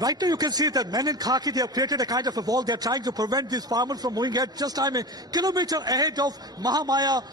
Right now you can see that men in khaki, they have created a kind of a wall. They are trying to prevent these farmers from moving ahead. Just I'm a kilometer ahead of Mahamaya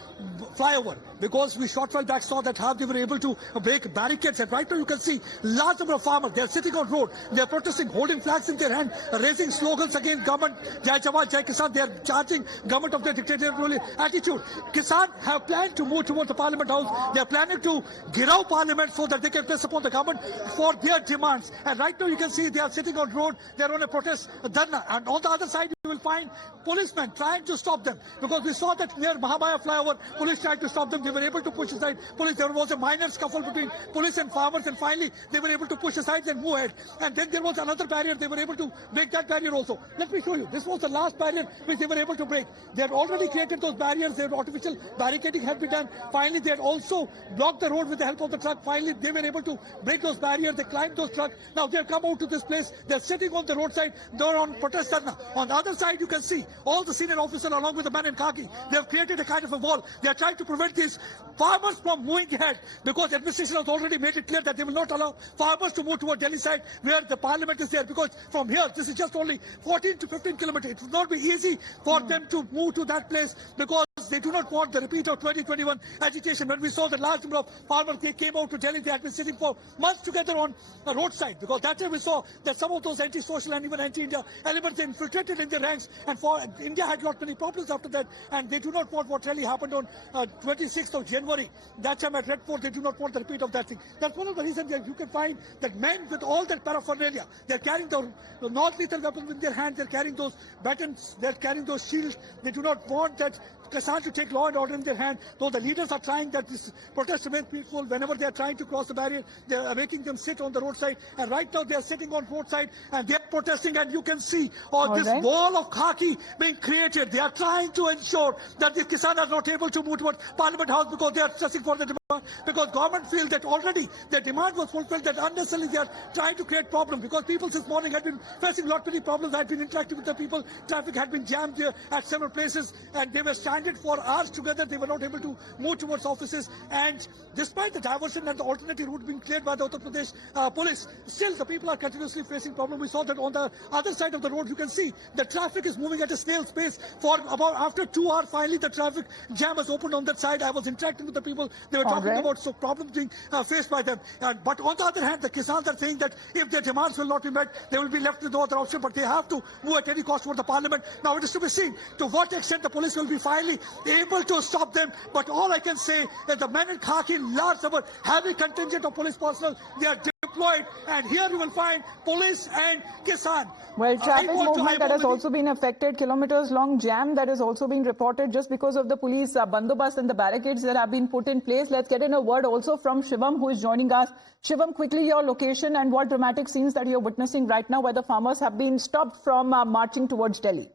flyover, because we short while back saw that how they were able to break barricades. And right now you can see large number of farmers. They are sitting on road. They are protesting, holding flags in their hand, raising slogans against government. Jai Jawan, Jai Kisan. They are charging government of their dictatorial attitude. Kisan have planned to move towards the Parliament House. They are planning to girao Parliament so that they can press upon the government for their demands. And right now you can see they are sitting on road. They are on a protest dharna. And on the other side you will find policemen trying to stop them, because we saw that near Mahamaya flyover, police tried to stop them. They were able to push aside. There was a minor scuffle between police and farmers, and finally they were able to push aside and move ahead. And then there was another barrier. They were able to break that barrier also. Let me show you. This was the last barrier which they were able to break. They had already created those barriers. Their artificial barricading had been done. Finally, they had also blocked the road with the help of the truck. Finally, they were able to break those barriers. They climbed those trucks. Now they have come out to this place. They're sitting on the roadside. They're on protest dharna. On the other side, you can see all the senior officers along with the man in khaki. They have created a kind of a wall. They are trying to prevent these farmers from moving ahead, because the administration has already made it clear that they will not allow farmers to move toward Delhi side where the parliament is there, because from here this is just only 14 to 15 kilometers. It will not be easy for them to move to that place, because they do not want the repeat of 2021 agitation. When we saw the large number of farmers came out to Delhi, they had been sitting for months together on the roadside, because that time we saw that some of those anti-social and even anti-India elements infiltrated in their ranks, and for India had got many problems after that, and they do not want what really happened on 26th of January. That time at Red Fort, they do not want the repeat of that thing. That's one of the reasons that you can find that men with all that paraphernalia, they're carrying the non-lethal weapons in their hands, they're carrying those batons, they're carrying those shields. They do not want that Kisan to take law and order in their hand. Though the leaders are trying that this protest remains peaceful, whenever they are trying to cross the barrier, they are making them sit on the roadside. And right now they are sitting on roadside and they are protesting. And you can see this wall of khaki being created. They are trying to ensure that the Kisan are not able to move towards Parliament House, because they are stressing for the demand. Because government feels that already their demand was fulfilled, that unnecessarily they are trying to create problems. Because people since morning had been facing a lot many problems. Had been interacting with the people. Traffic had been jammed here at several places, and they were stranded for hours together. They were not able to move towards offices. And despite the diversion and the alternative route being cleared by the Uttar Pradesh police, still the people are continuously facing problems. We saw that on the other side of the road, you can see the traffic is moving at a snail's pace. For about after 2 hours, finally the traffic jam has opened on that side. I was interacting with the people. They were talking about problems being faced by them. But on the other hand, the Kisans are saying that if their demands will not be met, they will be left with no other option, but they have to move at any cost toward the parliament. Now it is to be seen to what extent the police will be finally able to stop them. But all I can say is the men in khaki, large number, heavy contingent of police personnel, they are deployed, and here you will find police and Kisan. Well, traffic movement that has also been affected, kilometers long jam that has also been reported just because of the police bandobast and the barricades that have been put in place. Let's get in a word also from Shivam, who is joining us. Shivam, quickly your location and what dramatic scenes that you're witnessing right now where the farmers have been stopped from marching towards Delhi.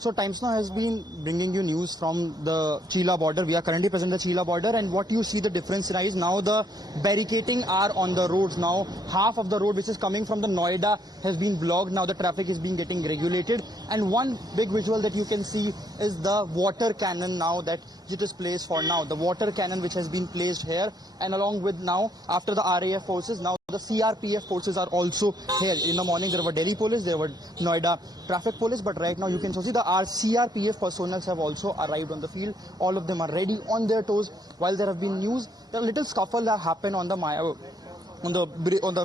So Times Now has been bringing you news from the Chila border. We are currently present at the Chila border, and what you see the difference is now the barricading are on the roads. Now half of the road which is coming from the Noida has been blocked. Now the traffic is being getting regulated, and one big visual that you can see is the water cannon now that it is placed for now. The water cannon which has been placed here, and along with now after the RAF forces, now the CRPF forces are also here. In the morning there were Delhi police, there were Noida traffic police, but right now you can see the CRPF personnel have also arrived on the field. All of them are ready on their toes. While there have been news, a little scuffle that happened on the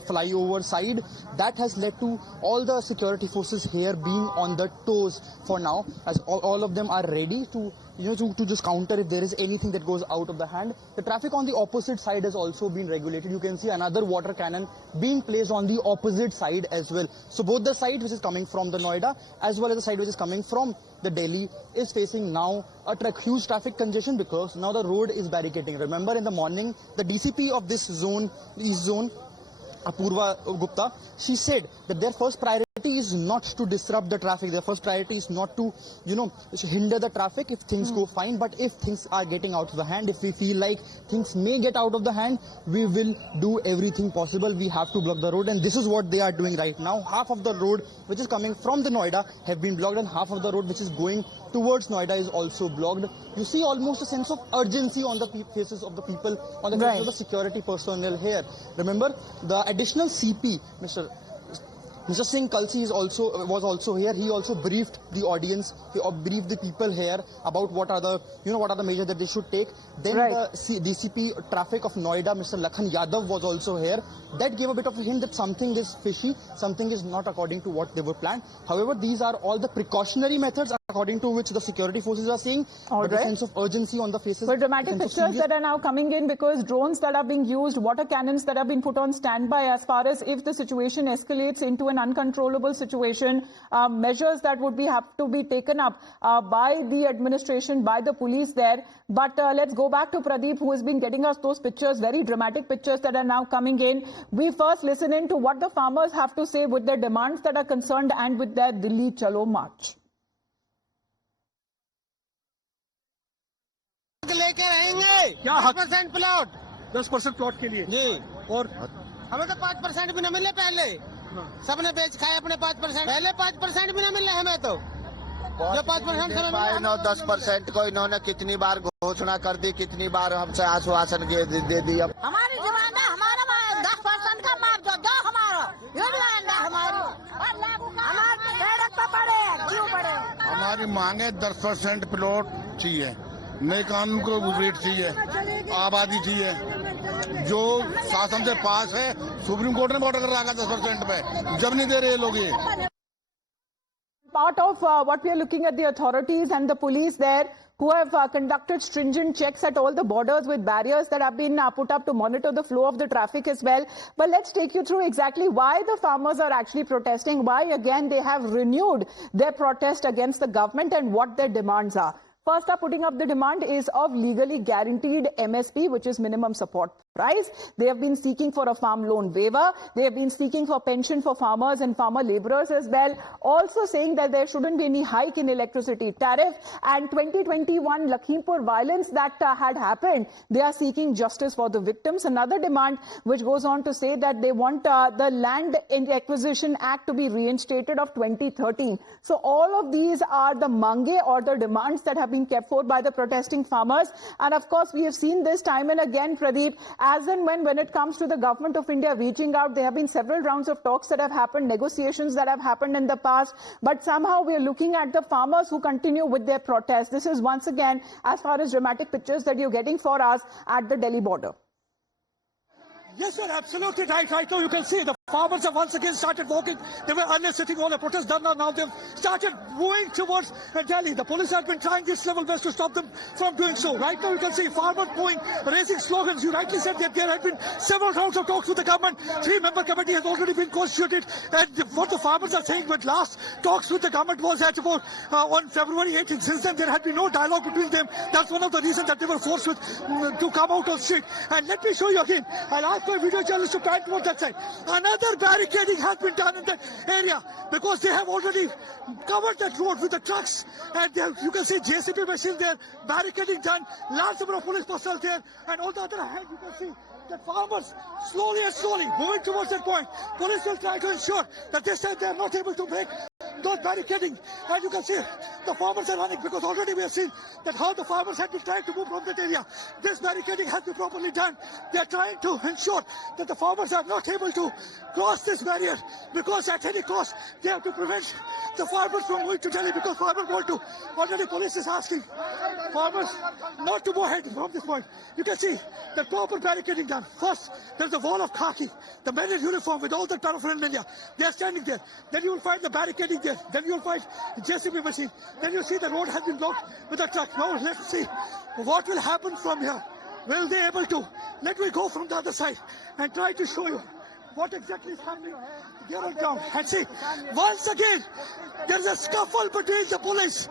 flyover side, that has led to all the security forces here being on the toes for now, as all of them are ready to to just counter if there is anything that goes out of the hand. The traffic on the opposite side has also been regulated. You can see another water cannon being placed on the opposite side as well. So both the side which is coming from the Noida as well as the side which is coming from the Delhi is facing now a huge traffic congestion, because now the road is barricading. Remember, in the morning the DCP of this zone, East Zone, Apurva Gupta, she said that their first priority priority is not to disrupt the traffic. Their first priority is not to, hinder the traffic if things go fine. But if things are getting out of the hand, if we feel like things may get out of the hand, we will do everything possible. We have to block the road, and this is what they are doing right now. Half of the road which is coming from the Noida have been blocked, and half of the road which is going towards Noida is also blocked. You see almost a sense of urgency on the faces of the people, on the faces of the security personnel here. Remember, the additional CP, Mr. Singh Kalsi was also here. He also briefed the audience, briefed the people here about what are the measures that they should take. Then the DCP traffic of Noida, Mr. Lakhan Yadav, was also here. That gave a bit of a hint that something is fishy, something is not according to what they were planned. However, these are all the precautionary methods according to which the security forces are saying. But the sense of urgency on the faces. So dramatic pictures that are now coming in because drones that are being used, water cannons that have been put on standby as far as if the situation escalates into an uncontrollable situation, measures that would have to be taken up by the administration, by the police there. But let's go back to Pradeep, who has been getting us those pictures, very dramatic pictures that are now coming in. We first listen in to what the farmers have to say with their demands that are concerned and with their Delhi Chalo march. लेके रहेंगे क्या 10% plot 10% plot के लिए जी, और हमें तो 5% भी न मिले पहले, सबने बेच खाए अपने 5%, पहले 5% भी न मिले हमें तो, जो 5% से 9-10% को इन्होंने कितनी बार घोषणा कर दी, कितनी बार हमसे आश्वासन दे दिया। हमारी डिमांड है, हमारा 10% का मार दो हमारा, ये डिमांड है हमारी, सड़क पर पड़े क्यों पड़े। हमारी मांग है 10% प्लॉट चाहिए, नए कानून को विपरीत चाहिए, आबादी चाहिए, जो शासन से पास है। सुप्रीम कोर्ट ने बॉर्डर कर रखा 10% पे, जब नहीं दे रहे लोग ये। Part of what we are looking at the authorities and the police there who have conducted stringent checks at all the borders with barriers that have been put up to monitor the flow of the traffic as well. But let's take you through exactly why the farmers are actually protesting, why again they have renewed their protest against the government and what their demands are. First up, putting up the demand is of legally guaranteed MSP, which is minimum support price. They have been seeking for a farm loan waiver. They have been seeking for pension for farmers and farmer laborers as well. Also saying that there shouldn't be any hike in electricity tariff. And 2021 Lakhimpur violence that had happened, they are seeking justice for the victims. Another demand which goes on to say that they want the Land Acquisition Act to be reinstated of 2013. So all of these are the mange or the demands that have been kept forth by the protesting farmers. And of course, we have seen this time and again, Pradeep, as and when it comes to the government of India reaching out, there have been several rounds of talks that have happened, negotiations that have happened in the past, but somehow we are looking at the farmers who continue with their protest. This is once again as far as dramatic pictures that you're getting for us at the Delhi border. Yes, sir, absolutely right. Right now you can see the farmers have once again started walking. They were earlier sitting on a protest dharna. Now they've started moving towards Delhi. The police have been trying this level best to stop them from doing so. Right now you can see farmers moving, raising slogans. You rightly said that there have been several rounds of talks with the government. 3-member committee has already been constituted. And what the farmers are saying, but last talks with the government was at about on February 18th. Since then there had been no dialogue between them. That's one of the reasons that they were forced to come out on street. And let me show you again. I'll ask my video journalist to pan towards that side. Another barricading has been done in that area because they have already covered that road with the trucks, and you can see JCB machines there, barricading done, large number of police personnel there, and on the other hand you can see that farmers slowly and slowly moving towards that point. Police will try to ensure that this time they are not able to break those barricading, and you can see the farmers are running because already we have seen that how the farmers have been trying to move from that area. This barricading has been properly done. They are trying to ensure that the farmers are not able to cross this barrier because at any cost they have to prevent the farmers from going to Delhi because farmers want to. Already police is asking farmers not to go ahead from this point. You can see the proper barricading done. First, there's a wall of khaki, the men in uniform with all the paraphernalia. They are standing there. Then you will find the barricading there. Then you will find the JCB machine. Then you see the road has been blocked with a truck. Now let's see what will happen from here. Will they able to? Let me go from the other side and try to show you what exactly is happening here on ground. And see, once again, there's a scuffle between the police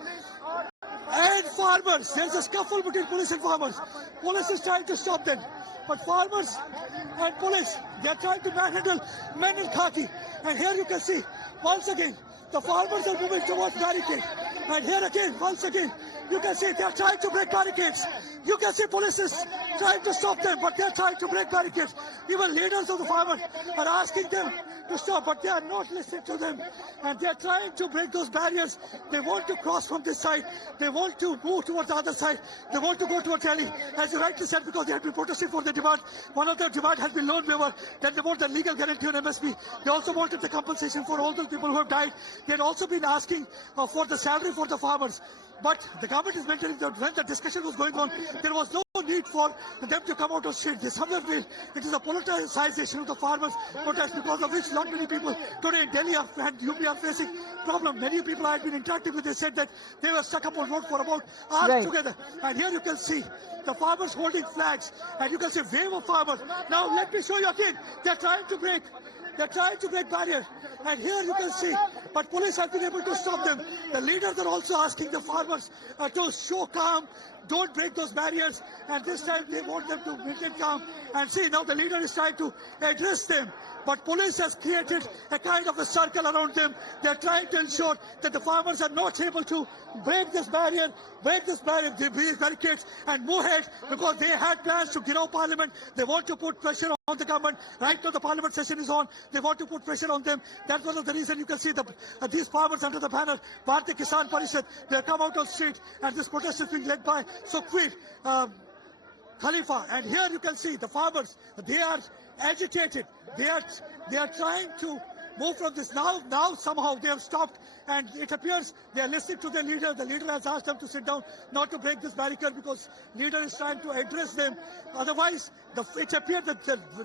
and farmers. There's a scuffle between police and farmers. Police is trying to stop them. But farmers and police, they are trying to manhandle men in khaki. And here you can see, once again, the farmers are moving towards barricades. And here again, once again, you can see they are trying to break barricades. You can see police is trying to stop them, but they are trying to break barricades. Even leaders of the farmers are asking them to stop, but they are not listening to them. And they are trying to break those barriers. They want to cross from this side. They want to move towards the other side. They want to go towards Delhi. As you rightly said, because they have been protesting for their demand. One of their demand has been loan waiver. Then they want the legal guarantee on MSP. They also wanted the compensation for all those people who have died. They had also been asking for the salary for the farmers. But the government is maintaining that when the discussion was going on, there was no need for them to come out of street. They somewhere feel it is a politicization of the farmers' protest, because of which not many people today in Delhi and UP are facing problem. Many people I have been interacting with, they said that they were stuck up on road for about hours together. And here you can see the farmers holding flags, and you can see wave of farmers. Now let me show you again. They're trying to break barriers. And here you can see, but police have been able to stop them. The leaders are also asking the farmers to show calm, don't break those barriers. And this time they want them to maintain calm. And see, now the leader is trying to address them. But police has created a kind of a circle around them. They are trying to ensure that the farmers are not able to break this barrier, these barricades, and move ahead, because they had plans to get out Parliament. They want to put pressure on the government. Right now the Parliament session is on. They want to put pressure on them. That's one of the reasons you can see these farmers under the banner Bharatiya Kisan Parishad. They have come out on street, and this protest is being led by Sukhveer Khalifa. And here you can see the farmers. They are agitated. They are trying to move from this. Now somehow they have stopped, and it appears they are listening to the leader. The leader has asked them to sit down, not to break this barricade, because leader is trying to address them. Otherwise, it appeared that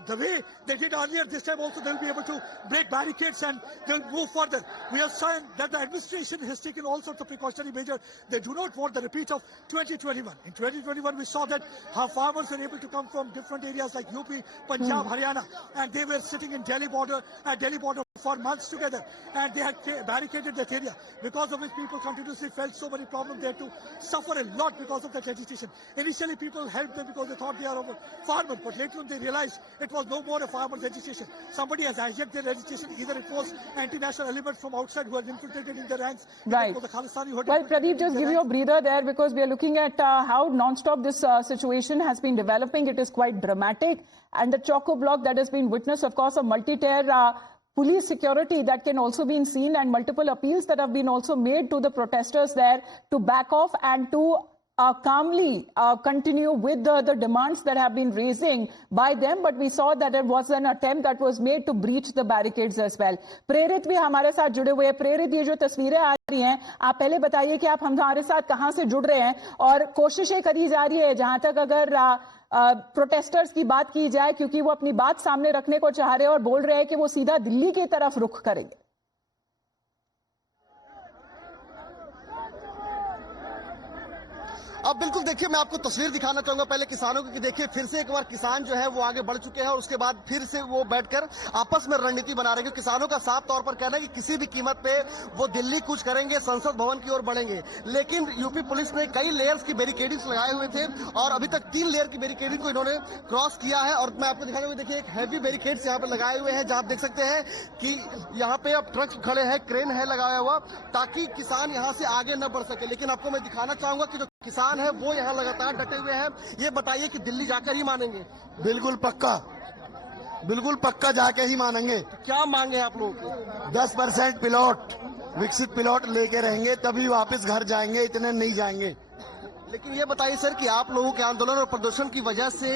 the way they did earlier, this time also they will be able to break barricades and they will move further. We have seen that the administration has taken all sorts of precautionary measures. They do not want the repeat of 2021. In 2021, we saw that how farmers were able to come from different areas like UP, Punjab, Haryana, and they were sitting in Delhi border for months together, and they had barricaded that area, because of which people continuously felt so many problems. They had to suffer a lot because of that agitation. Initially people helped them because they thought they are farmers, but later on they realized it was no more a farmers' agitation. Somebody has hijacked their agitation. Either it was anti-national elements from outside who had infiltrated in their ranks. Right. The Khalistani who had Well, Pradeep, just give you a breather there, because we are looking at how non-stop this situation has been developing. It is quite dramatic. And the Choco block that has been witnessed, of course, a multi-tier police security that can also be seen, and multiple appeals that have been also made to the protesters there to back off and to calmly continue with the demands that have been raising by them. But we saw that it was an attempt that was made to breach the barricades as well. प्रेरित भी हमारे साथ जुड़े हुए हैं. प्रेरित, ये जो तस्वीरें आ रही हैं, आप पहले बताइए कि आप हमारे साथ कहां से जुड़ रहे हैं और कोशिशें करी जा रही है, जहां तक अगर प्रोटेस्टर्स की बात की जाए, क्योंकि वो अपनी बात सामने रखने को चाह रहे हैं और बोल रहे हैं कि वो सीधा दिल्ली की तरफ रुख करेंगे. अब बिल्कुल देखिए, मैं आपको तस्वीर दिखाना चाहूंगा पहले किसानों की, कि देखिए फिर से एक बार किसान जो है वो आगे बढ़ चुके हैं और उसके बाद फिर से वो बैठकर आपस में रणनीति बना रहे हैं. किसानों का साफ तौर पर कहना है कि किसी भी कीमत पे वो दिल्ली कूच करेंगे, संसद भवन की ओर बढ़ेंगे. लेकिन यूपी पुलिस ने कई लेयर्स की बैरिकेडिंग लगाए हुए थे और अभी तक 3 लेयर की बैरिकेडिंग को इन्होंने क्रॉस किया है. और मैं आपको दिखाना चाहूंगा, देखिए एक हैवी बैरिकेड्स यहाँ पे लगाए हुए हैं, जहां आप देख सकते हैं कि यहाँ पे अब ट्रक खड़े हैं, क्रेन है लगाया हुआ, ताकि किसान यहाँ से आगे न बढ़ सके. लेकिन आपको मैं दिखाना चाहूंगा कि जो किसान है वो यहाँ लगातार डटे हुए हैं. ये बताइए कि दिल्ली जाकर ही मानेंगे? बिल्कुल पक्का जाके ही मानेंगे. तो क्या मांगे आप लोगों को? 10% प्लॉट, विकसित प्लॉट लेके रहेंगे, तभी वापस घर जाएंगे, इतने नहीं जाएंगे. लेकिन ये बताइए सर कि आप लोगों के आंदोलन और प्रदर्शन की वजह से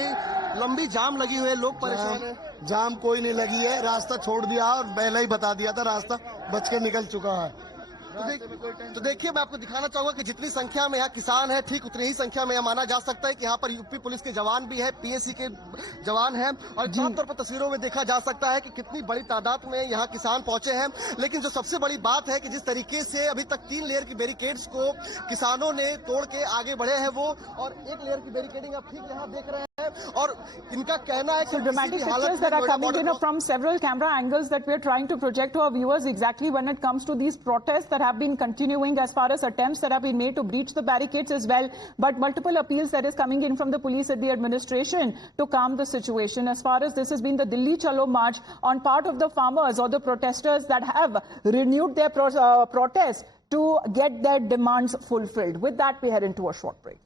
लंबी जाम लगी हुई है, लोग परेशान हैं. जाम कोई नहीं लगी है, रास्ता छोड़ दिया और पहले ही बता दिया था, रास्ता बच के निकल चुका है. तो देखिए, मैं आपको दिखाना चाहूंगा कि जितनी संख्या में यहाँ किसान है, ठीक उतनी ही संख्या में यह माना जा सकता है कि यहाँ पर यूपी पुलिस के जवान भी है, पीएसी के जवान हैं. और साफ तौर पर तस्वीरों में देखा जा सकता है कि कितनी बड़ी तादाद में यहाँ किसान पहुंचे हैं. लेकिन जो सबसे बड़ी बात है कि जिस तरीके से अभी तक 3 लेयर की बैरिकेड्स को किसानों ने तोड़ के आगे बढ़े हैं वो, और 1 लेयर की बैरिकेडिंग आप ठीक यहाँ देख रहे हैं और इनका कहना है कि So dramatic किसी भी हालत pictures में that are Noida coming border from several camera angles that we are trying to project to our viewers exactly when it comes to these protests that have been continuing, as far as attempts that have been made to breach the barricades as well, but multiple appeals that is coming in from the police and the administration to calm the situation. As far as this has been the Delhi Chalo March on part of the farmers or the protesters that have renewed their protest to get their demands fulfilled. With that, we head into a short break.